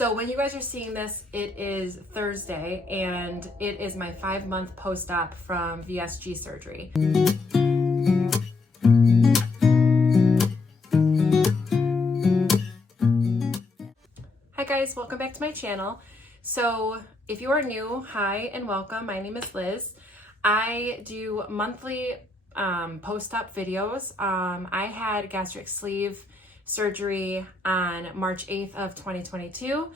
So when you guys are seeing this, it is Thursday and it is my 5-month post-op from VSG surgery. Hi guys, welcome back to my channel. So if you are new, hi and welcome. My name is Liz. I do monthly post-op videos. I had gastric sleeve surgery on March 8th of 2022,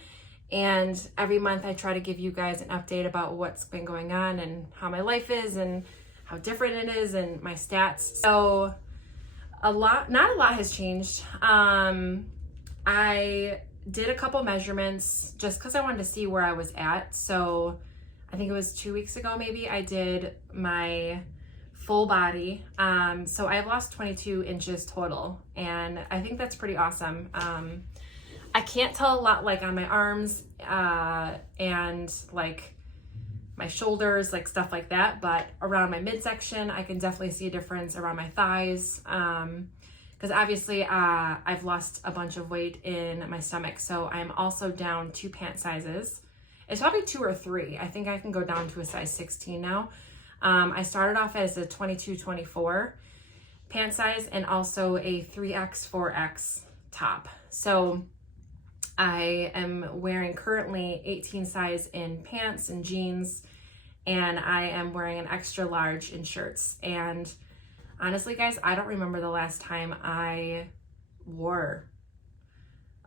and every month I try to give you guys an update about what's been going on and how my life is and how different it is and my stats. So not a lot has changed. I did a couple measurements just because I wanted to see where I was at. So I think it was 2 weeks ago maybe I did my full body. So I've lost 22 inches total, and I think that's pretty awesome. I can't tell a lot like on my arms and like my shoulders, like stuff like that, but around my midsection I can definitely see a difference, around my thighs, because obviously I've lost a bunch of weight in my stomach. So I'm also down 2 pant sizes. It's probably 2 or 3. I think I can go down to a size 16 now. I started off as a 22-24 pant size and also a 3X, 4X top. So I am wearing currently 18 size in pants and jeans, and I am wearing an extra large in shirts. And honestly, guys, I don't remember the last time I wore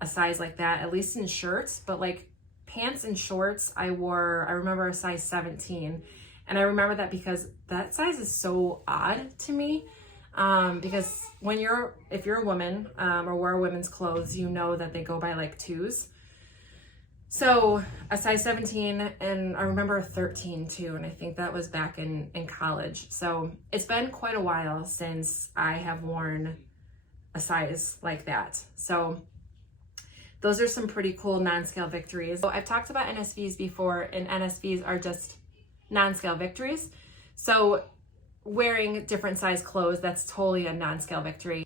a size like that, at least in shirts, but like pants and shorts, I remember a size 17. And I remember that because that size is so odd to me. Because if you're a woman or wear women's clothes, you know that they go by like 2s. So a size 17, and I remember a 13 too. And I think that was back in college. So it's been quite a while since I have worn a size like that. So those are some pretty cool non-scale victories. So I've talked about NSVs before, and NSVs are just non-scale victories. So wearing different size clothes, that's totally a non-scale victory.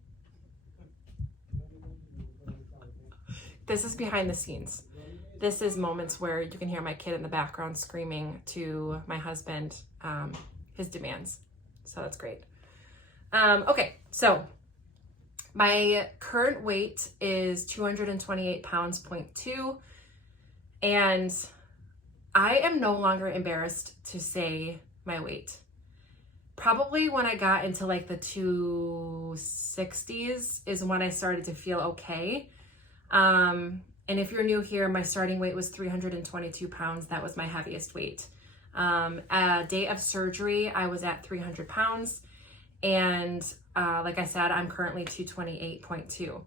This is behind the scenes. This is moments where you can hear my kid in the background screaming to my husband his demands. So that's great. Okay, so my current weight is 228 pounds, 0.2, and I am no longer embarrassed to say my weight. Probably when I got into like the 260s is when I started to feel okay. And if you're new here, my starting weight was 322 pounds. That was my heaviest weight. Day of surgery, I was at 300 pounds. And like I said, I'm currently 228.2.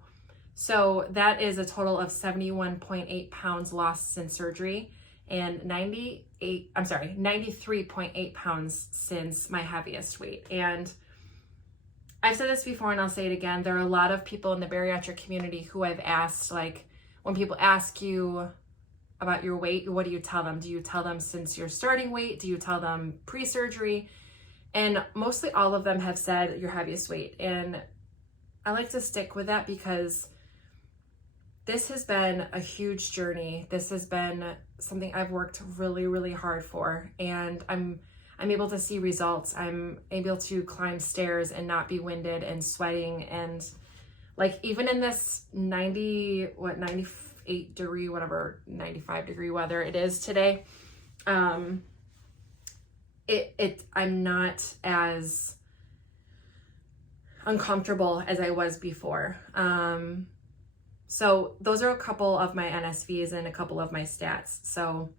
So that is a total of 71.8 pounds lost since surgery, and 93.8 pounds since my heaviest weight. And I've said this before and I'll say it again, there are a lot of people in the bariatric community who I've asked, like, when people ask you about your weight, what do you tell them? Do you tell them since your starting weight? Do you tell them pre-surgery? And mostly all of them have said your heaviest weight. And I like to stick with that because this has been a huge journey. This has been something I've worked really, really hard for, and I'm able to see results. I'm able to climb stairs and not be winded and sweating, and like even in this 98 degree, whatever, 95 degree weather it is today, I'm not as uncomfortable as I was before. So those are a couple of my NSVs and a couple of my stats. So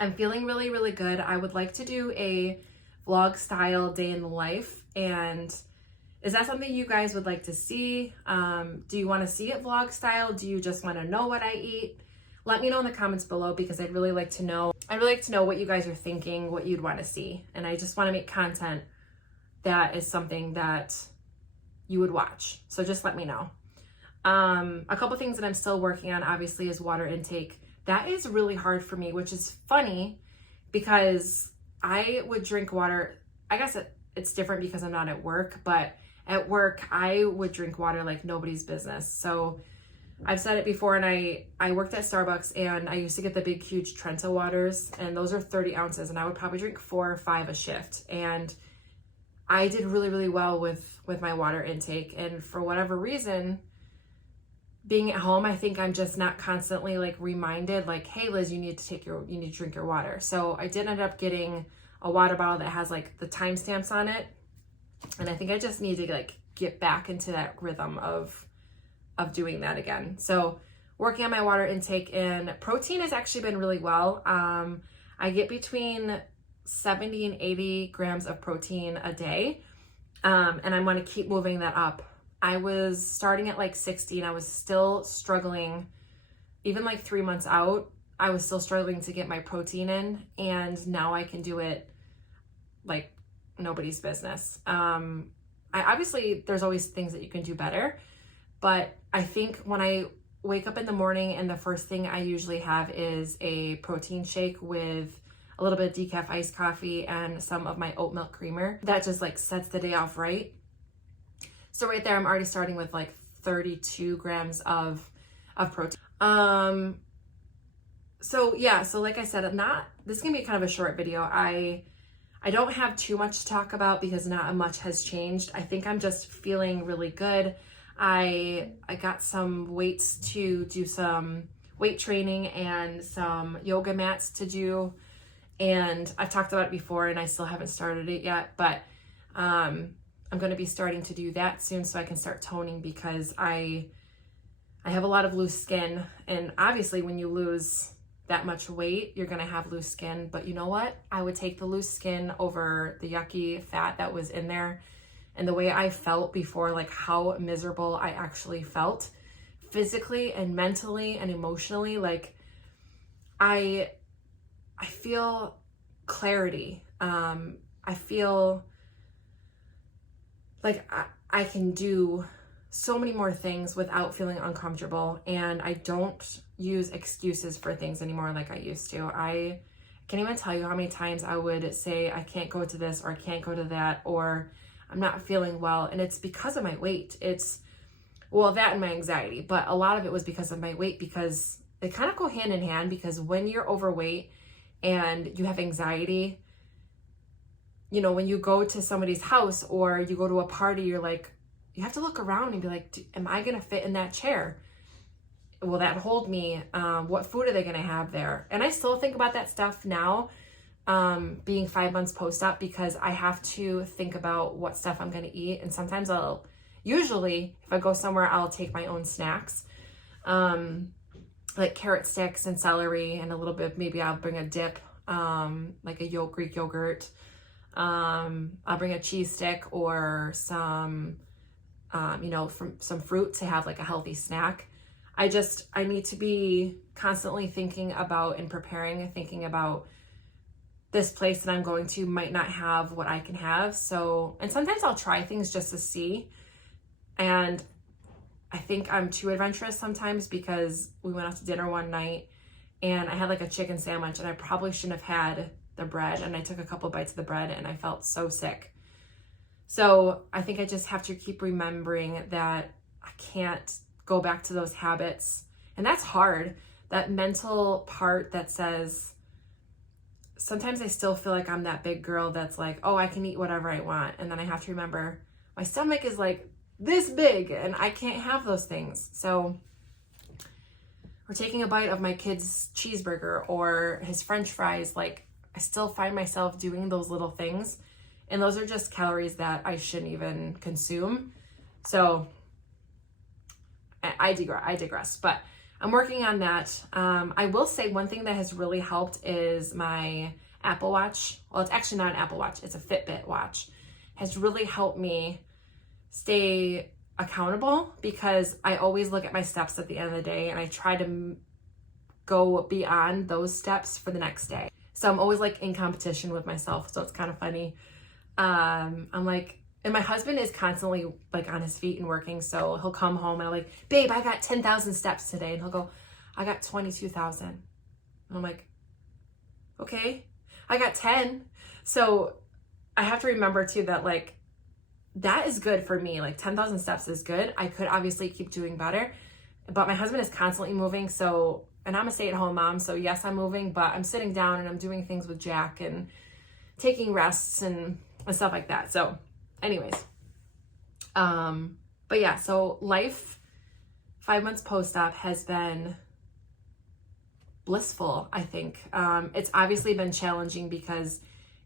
I'm feeling really, really good. I would like to do a vlog style day in the life. And is that something you guys would like to see? Do you want to see it vlog style? Do you just want to know what I eat? Let me know in the comments below, because I'd really like to know. I'd really like to know what you guys are thinking, what you'd want to see. And I just want to make content that is something that you would watch. So just let me know. A couple things that I'm still working on, obviously, is water intake. That is really hard for me, which is funny because I would drink water. I guess it's different because I'm not at work, but at work I would drink water like nobody's business. So I've said it before, and I worked at Starbucks, and I used to get the big, huge Trenta waters, and those are 30 ounces, and I would probably drink 4 or 5 a shift. And I did really, really well with my water intake. And for whatever reason, being at home, I think I'm just not constantly like reminded, like, hey, Liz, you need to drink your water. So I did end up getting a water bottle that has like the timestamps on it. And I think I just need to like get back into that rhythm of doing that again. So working on my water intake, and protein has actually been really well. I get between 70 and 80 grams of protein a day. And I want to keep moving that up. I was starting at like 60 and I was still struggling. Even like 3 months out, I was still struggling to get my protein in. And now I can do it like nobody's business. Obviously there's always things that you can do better, but I think when I wake up in the morning and the first thing I usually have is a protein shake with a little bit of decaf iced coffee and some of my oat milk creamer, that just like sets the day off right. So right there, I'm already starting with like 32 grams of protein. So yeah, so like I said, this is gonna be kind of a short video. I don't have too much to talk about because not much has changed. I think I'm just feeling really good. I got some weights to do some weight training and some yoga mats to do. And I've talked about it before and I still haven't started it yet, but I'm going to be starting to do that soon so I can start toning, because I have a lot of loose skin. And obviously when you lose that much weight, you're going to have loose skin. But you know what? I would take the loose skin over the yucky fat that was in there. And the way I felt before, like how miserable I actually felt physically and mentally and emotionally, like I feel clarity. I feel like I can do so many more things without feeling uncomfortable, and I don't use excuses for things anymore like I used to. I can't even tell you how many times I would say I can't go to this or I can't go to that, or I'm not feeling well, and it's because of my weight. Well, that and my anxiety, but a lot of it was because of my weight, because they kind of go hand in hand. Because when you're overweight and you have anxiety, you know, when you go to somebody's house or you go to a party, you're like, you have to look around and be like, am I going to fit in that chair? Will that hold me? What food are they going to have there? And I still think about that stuff now, being 5 months post-op, because I have to think about what stuff I'm going to eat. And sometimes usually if I go somewhere, I'll take my own snacks, like carrot sticks and celery and a little bit, maybe I'll bring a dip, like a Greek yogurt. I'll bring a cheese stick or some, some fruit to have like a healthy snack. I need to be constantly thinking about and preparing and thinking about this place that I'm going to might not have what I can have. So, and sometimes I'll try things just to see. And I think I'm too adventurous sometimes, because we went out to dinner one night and I had like a chicken sandwich and I probably shouldn't have had the bread, and I took a couple bites of the bread and I felt so sick. So I think I just have to keep remembering that I can't go back to those habits. And that's hard. That mental part that says, sometimes I still feel like I'm that big girl that's like, oh, I can eat whatever I want. And then I have to remember my stomach is like this big and I can't have those things. So we're taking a bite of my kid's cheeseburger or his French fries. Like, I still find myself doing those little things, and those are just calories that I shouldn't even consume. So I digress, but I'm working on that. I will say one thing that has really helped is my Apple Watch. Well, it's actually not an Apple Watch, it's a Fitbit watch. Has really helped me stay accountable, because I always look at my steps at the end of the day and I try to go beyond those steps for the next day. So I'm always like in competition with myself. So it's kind of funny. I'm like, and my husband is constantly like on his feet and working. So he'll come home and I'm like, babe, I got 10,000 steps today. And he'll go, I got 22,000. And I'm like, okay, I got 10. So I have to remember too that like, that is good for me. Like 10,000 steps is good. I could obviously keep doing better. but my husband is constantly moving. So, and I'm a stay-at-home mom. So yes, I'm moving, but I'm sitting down and I'm doing things with Jack and taking rests and stuff like that. So anyways, but yeah, so life 5 months post-op has been blissful, I think. It's obviously been challenging because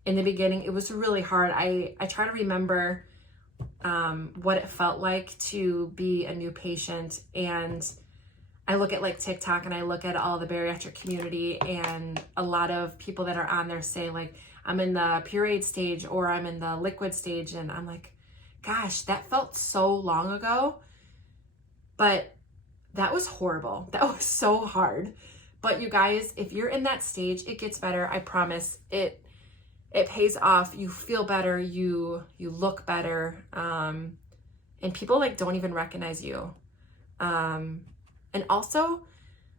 in the beginning it was really hard. I try to remember what it felt like to be a new patient, and I look at like TikTok and I look at all the bariatric community, and a lot of people that are on there say like, I'm in the pureed stage or I'm in the liquid stage, and I'm like, gosh, that felt so long ago, but that was horrible. That was so hard. But you guys, if you're in that stage, it gets better. I promise. It pays off. You feel better. You look better. And people like don't even recognize you. And also,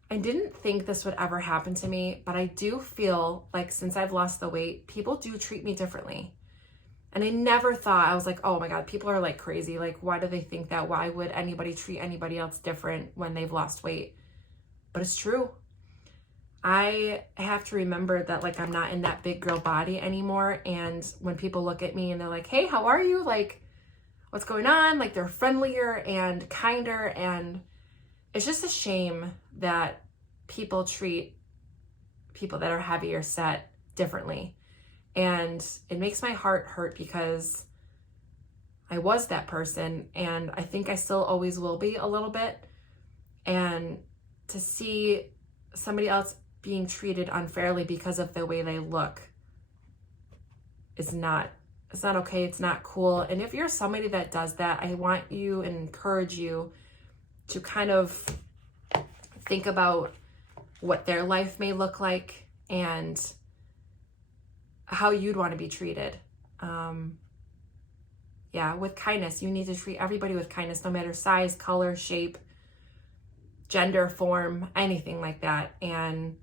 I didn't think this would ever happen to me, but I do feel like since I've lost the weight, people do treat me differently. And I never thought, I was like, oh my God, people are like crazy. Like, why do they think that? Why would anybody treat anybody else different when they've lost weight? But it's true. I have to remember that like I'm not in that big girl body anymore. And when people look at me and they're like, hey, how are you? Like, what's going on? Like, they're friendlier and kinder. And it's just a shame that people treat people that are heavier set differently. And it makes my heart hurt because I was that person, and I think I still always will be a little bit. And to see somebody else being treated unfairly because of the way they look is not, it's not okay. It's not cool. And if you're somebody that does that, I want you and encourage you to kind of think about what their life may look like and how you'd want to be treated. Yeah, with kindness. You need to treat everybody with kindness, no matter size, color, shape, gender, form, anything like that. And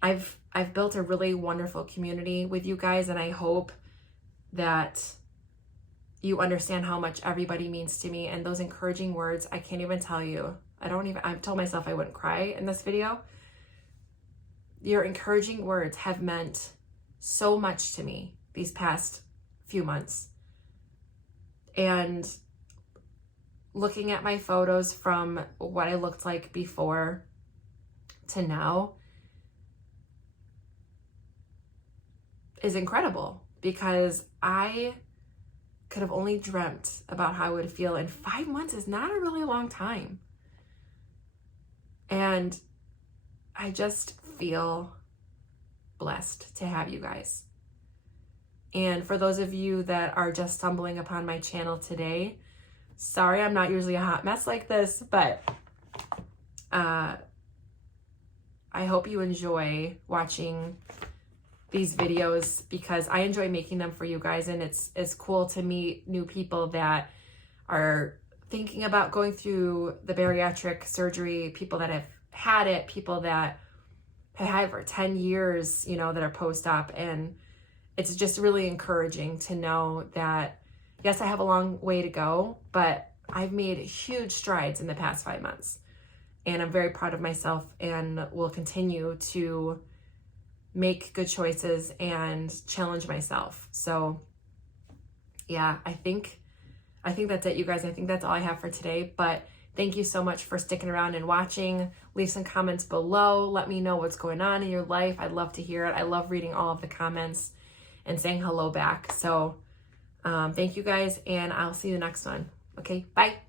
I've built a really wonderful community with you guys, and I hope that you understand how much everybody means to me. And those encouraging words, I can't even tell you. I've told myself I wouldn't cry in this video. Your encouraging words have meant so much to me these past few months. And looking at my photos from what I looked like before to now is incredible, because I could have only dreamt about how I would feel, and 5 months is not a really long time. And I just feel blessed to have you guys. And for those of you that are just stumbling upon my channel today, sorry, I'm not usually a hot mess like this, but I hope you enjoy watching these videos, because I enjoy making them for you guys. And it's cool to meet new people that are thinking about going through the bariatric surgery, people that have had it, people that have had it for 10 years, you know, that are post-op. And it's just really encouraging to know that, yes, I have a long way to go, but I've made huge strides in the past 5 months. And I'm very proud of myself, and will continue to make good choices and challenge myself. So yeah, I think that's it, you guys. I think that's all I have for today, but thank you so much for sticking around and watching. Leave some comments below. Let me know what's going on in your life. I'd love to hear it. I love reading all of the comments and saying hello back. So thank you guys, and I'll see you next one. Okay, bye.